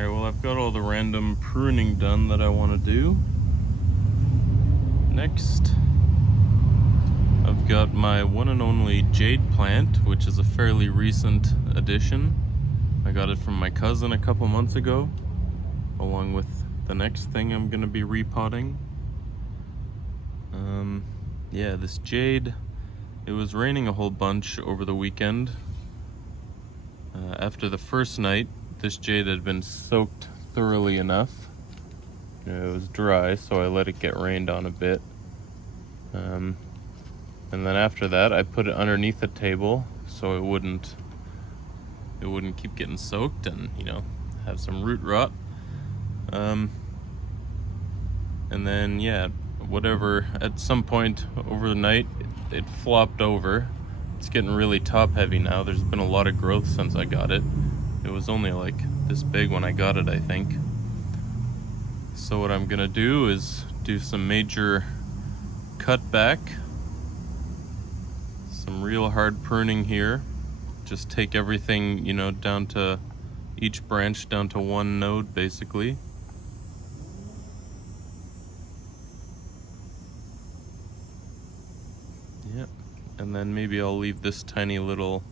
Alright, well I've got all the random pruning done that I want to do. Next, I've got my one and only jade plant, which is a fairly recent addition. I got it from my cousin a couple months ago, along with the next thing I'm going to be repotting. Yeah, this jade, it was raining a whole bunch over the weekend. After the first night, this jade had been soaked thoroughly enough. It was dry, so I let it get rained on a bit. And then after that, I put it underneath the table so it wouldn't keep getting soaked and, have some root rot. And then, yeah, whatever, at some point over the night, it flopped over. It's getting really top heavy now. There's been a lot of growth since I got it. It was only like this big when I got it, I think. So what I'm gonna do is do some major cutback, some real hard pruning here. Just take everything, down to each branch, down to one node basically. Yep, and then maybe I'll leave this tiny little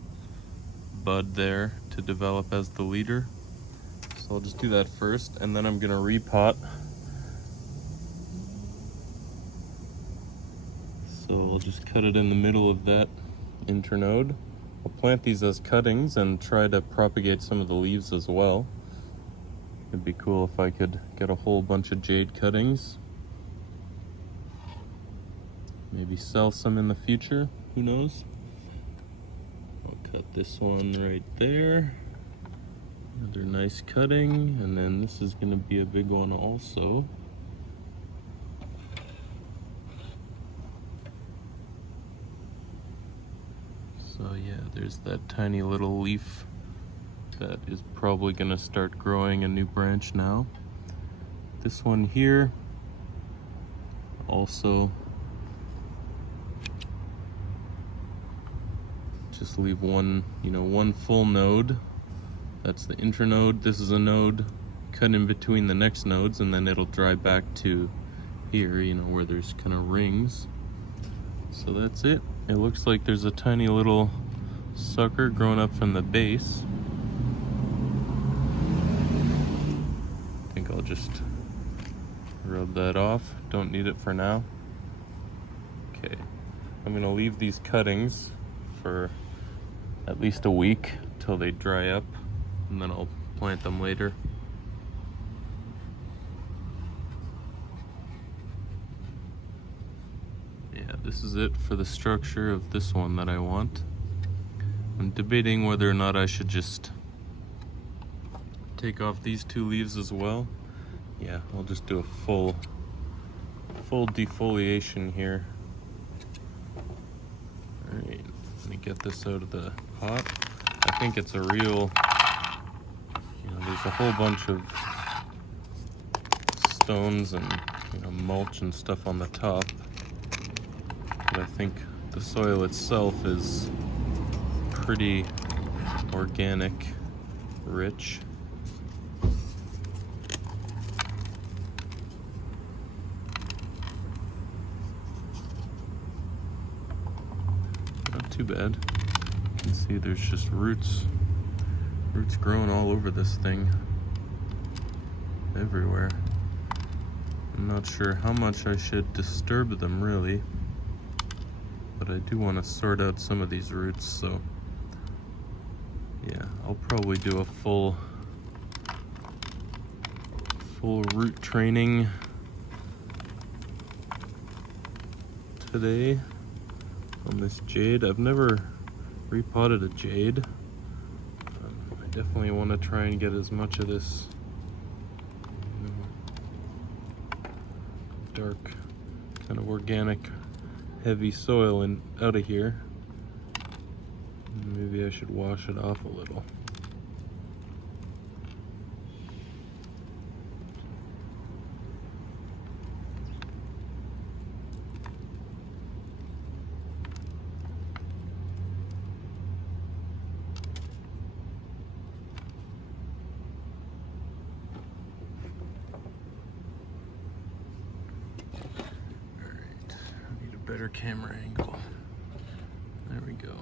bud there to develop as the leader. So I'll just do that first, and then I'm gonna repot. So I'll just cut it in the middle of that internode. I'll plant these as cuttings and try to propagate some of the leaves as well. It'd be cool if I could get a whole bunch of jade cuttings. Maybe sell some in the future, who knows? I'll cut this one right there. Another nice cutting, and then this is gonna be a big one also. So yeah, there's that tiny little leaf that is probably gonna start growing a new branch now. This one here, also just leave one, one full node. That's the internode. This is a node. Cut in between the next nodes, and then it'll dry back to here, where there's kind of rings. So that's it. It looks like there's a tiny little sucker growing up from the base. I think I'll just rub that off. Don't need it for now. Okay, I'm gonna leave these cuttings for at least a week till they dry up, and then I'll plant them later. Yeah, this is it for the structure of this one that I want. I'm debating whether or not I should just take off these two leaves as well. Yeah, I'll just do a full defoliation here. All right, let me get this out of the pot. I think it's a real, there's a whole bunch of stones and mulch and stuff on the top, but I think the soil itself is pretty organic, rich. Not too bad. You can see there's just roots growing all over this thing, everywhere. I'm not sure how much I should disturb them really, but I do want to sort out some of these roots, so yeah, I'll probably do a full root training today on this jade. I've never repotted a jade. I definitely want to try and get as much of this dark, kind of organic, heavy soil out of here. Maybe I should wash it off a little. better camera angle. There we go.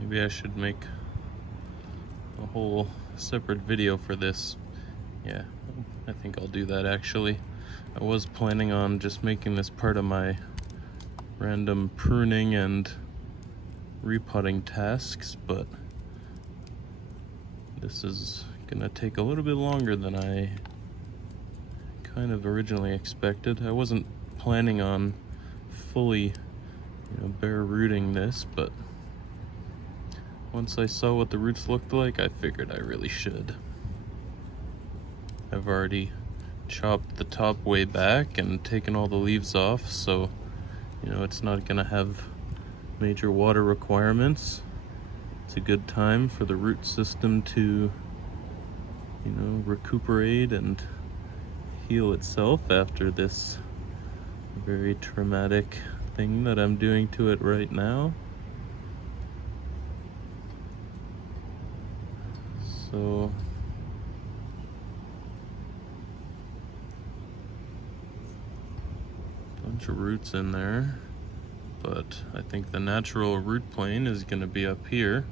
Maybe I should make a whole separate video for this. Yeah, I think I'll do that actually. I was planning on just making this part of my random pruning and repotting tasks, but this is gonna take a little bit longer than I kind of originally expected. I wasn't planning on fully, bare rooting this, but once I saw what the roots looked like, I figured I really should. I've already chopped the top way back and taken all the leaves off, so it's not gonna have major water requirements. It's a good time for the root system to recuperate and heal itself after this very traumatic thing that I'm doing to it right now. So bunch of roots in there, but I think the natural root plane is going to be up here.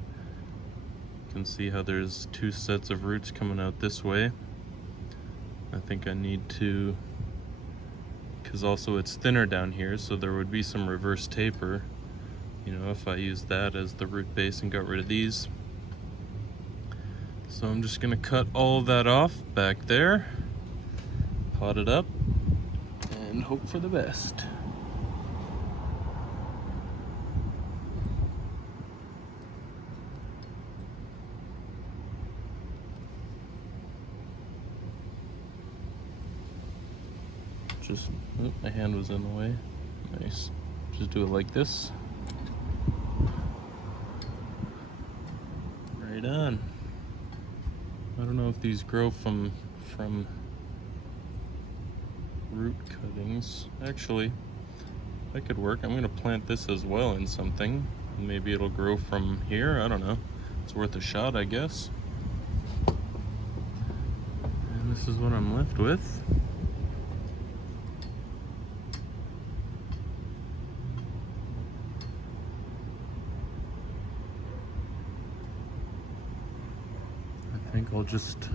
You can see how there's two sets of roots coming out this way. I think I need to, because also it's thinner down here, so there would be some reverse taper, if I used that as the root base and got rid of these. So I'm just gonna cut all of that off back there, pot it up, and hope for the best. My hand was in the way. Nice. Just do it like this. Right on. I don't know if these grow from root cuttings. Actually, that could work. I'm gonna plant this as well in something. Maybe it'll grow from here. I don't know. It's worth a shot, I guess. And this is what I'm left with. I think I'll just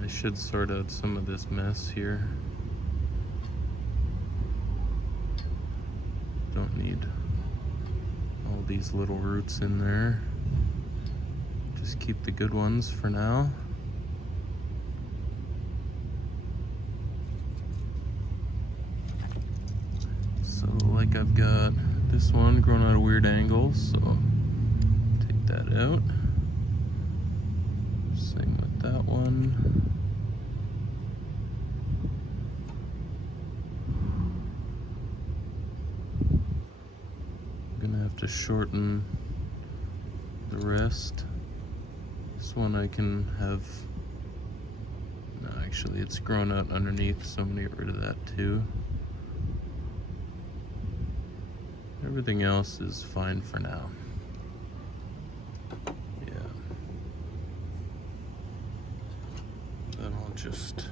I should sort out some of this mess here. Don't need all these little roots in there. Just keep the good ones for now. So like I've got this one growing at a weird angle, so take that out. Same with that one. I'm gonna have to shorten the rest. This one I can have, no, actually it's grown out underneath, so I'm gonna get rid of that too. Everything else is fine for now. Yeah. Then I'll just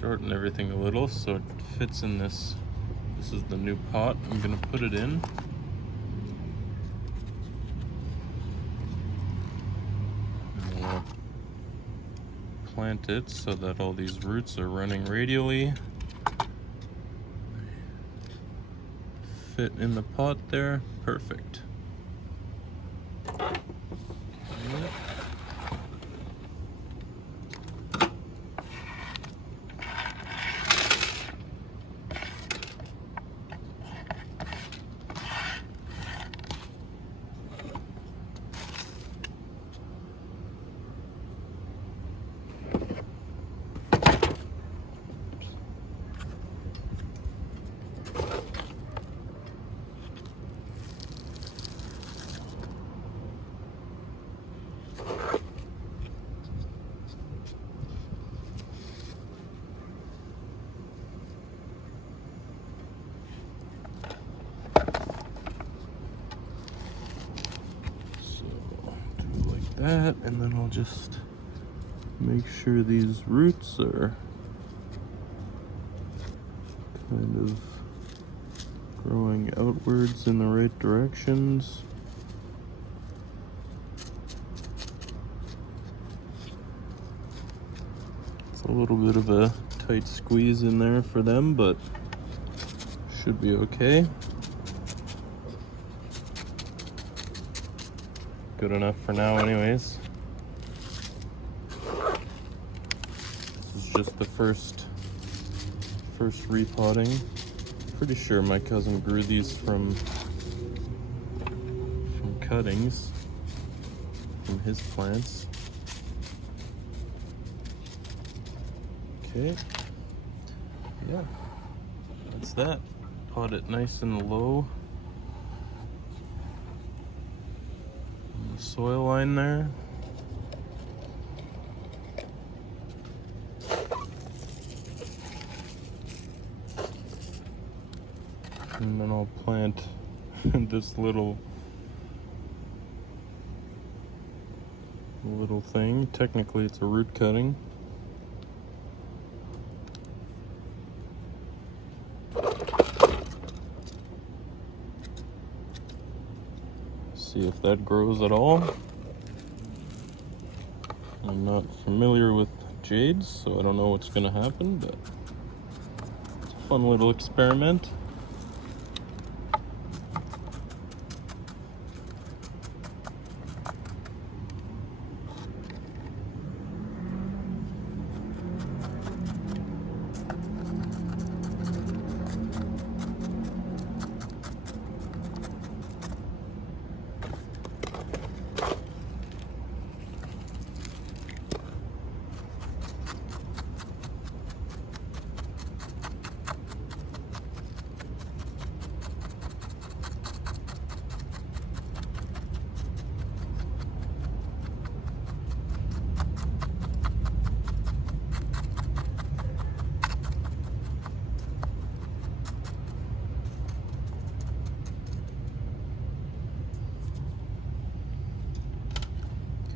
shorten everything a little so it fits in this. This is the new pot I'm gonna put it in. And we'll plant it so that all these roots are running radially. fit in the pot there. Perfect. That, and then I'll just make sure these roots are kind of growing outwards in the right directions. It's a little bit of a tight squeeze in there for them, but should be okay. Good enough for now anyways. This is just the first repotting. Pretty sure my cousin grew these from cuttings from his plants. Okay. Yeah. That's that. Pot it nice and low. Soil line there. And then I'll plant this little thing. Technically it's a root cutting. See if that grows at all. I'm not familiar with jades, so I don't know what's gonna happen, but it's a fun little experiment.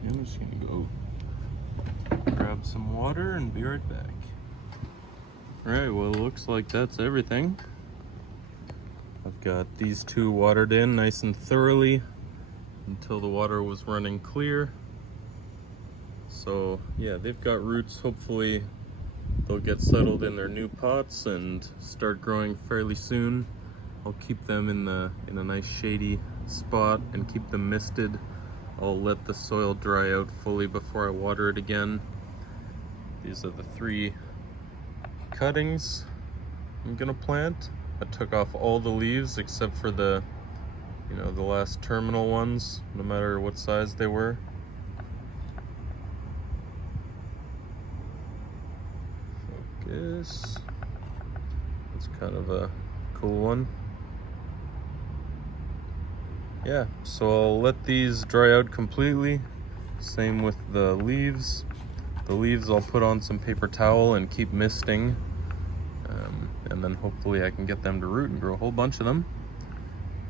I'm just gonna go grab some water and be right back. Alright, well it looks like that's everything. I've got these two watered in nice and thoroughly until the water was running clear. So yeah, they've got roots. Hopefully they'll get settled in their new pots and start growing fairly soon. I'll keep them in a nice shady spot and keep them misted. I'll let the soil dry out fully before I water it again. These are the 3 cuttings I'm gonna plant. I took off all the leaves except for the last terminal ones, no matter what size they were. Focus. It's kind of a cool one. Yeah, so I'll let these dry out completely. Same with the leaves. The leaves I'll put on some paper towel and keep misting. And then hopefully I can get them to root and grow a whole bunch of them.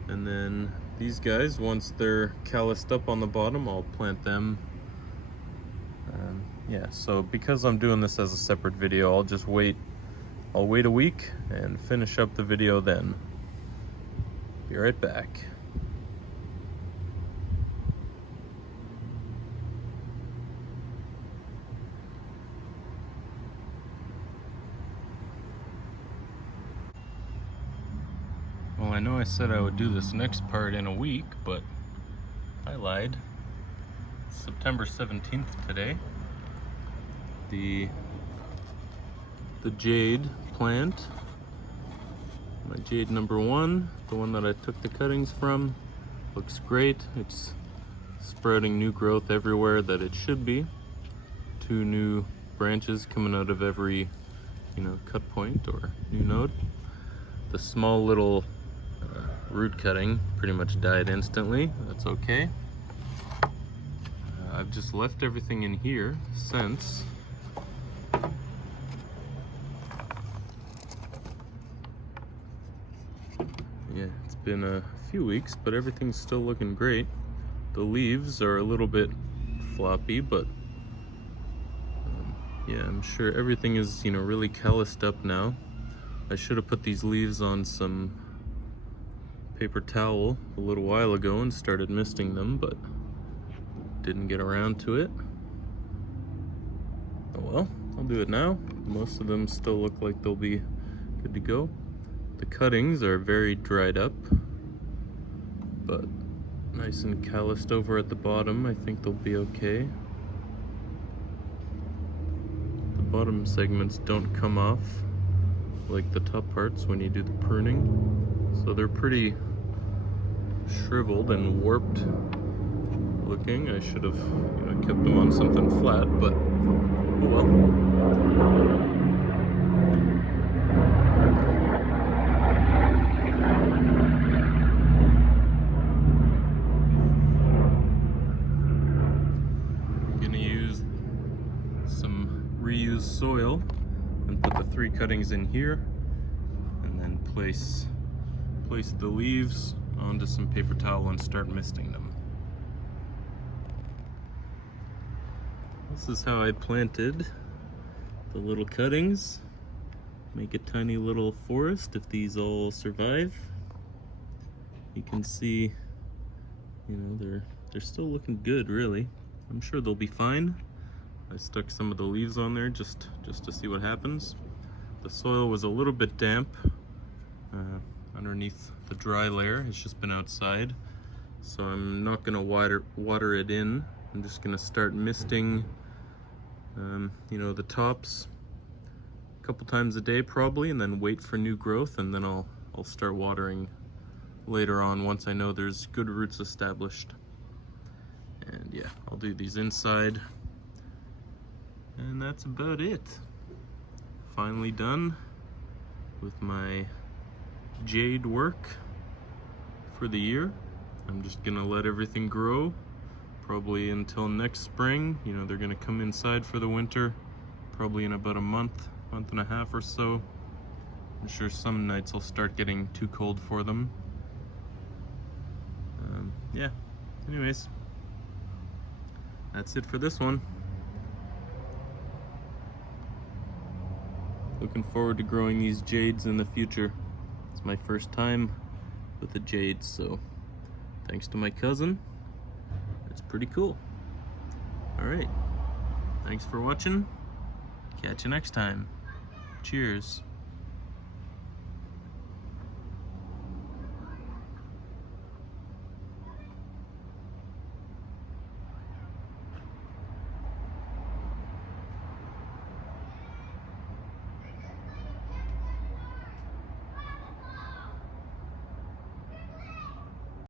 And then these guys, once they're calloused up on the bottom, I'll plant them. Yeah, so because I'm doing this as a separate video, I'll wait a week and finish up the video then. Be right back. Well, I know I said I would do this next part in a week, but I lied. It's September 17th today. The Jade plant, my Jade number 1, the one that I took the cuttings from, looks great. It's sprouting new growth everywhere that it should be. 2 new branches coming out of every, cut point or new node. The small little root cutting pretty much died instantly. That's okay. I've just left everything in here since it's been a few weeks, but everything's still looking great. The leaves are a little bit floppy, but yeah, I'm sure everything is, really calloused up now. I should have put these leaves on some paper towel a little while ago and started misting them, but didn't get around to it. Oh well, I'll do it now. Most of them still look like they'll be good to go. The cuttings are very dried up, but nice and calloused over at the bottom. I think they'll be okay. The bottom segments don't come off like the top parts when you do the pruning, so they're pretty shriveled and warped looking. I should have kept them on something flat, but oh well. Reuse soil and put the 3 cuttings in here, and then place the leaves onto some paper towel and start misting them. This is how I planted the little cuttings. Make a tiny little forest if these all survive. You can see, they're still looking good, really. I'm sure they'll be fine. I stuck some of the leaves on there just to see what happens. The soil was a little bit damp underneath the dry layer. It's just been outside, so I'm not gonna water it in. I'm just gonna start misting, the tops a couple times a day probably, and then wait for new growth, and then I'll start watering later on once I know there's good roots established. And yeah, I'll do these inside. And that's about it. Finally done with my Jade work for the year. I'm just gonna let everything grow, probably until next spring. They're gonna come inside for the winter, probably in about a month and a half or so. I'm sure some nights I'll start getting too cold for them. Yeah, anyways, that's it for this one. Looking forward to growing these Jades in the future. It's my first time with the Jades, so thanks to my cousin, it's pretty cool. Alright, thanks for watching. Catch you next time. Cheers.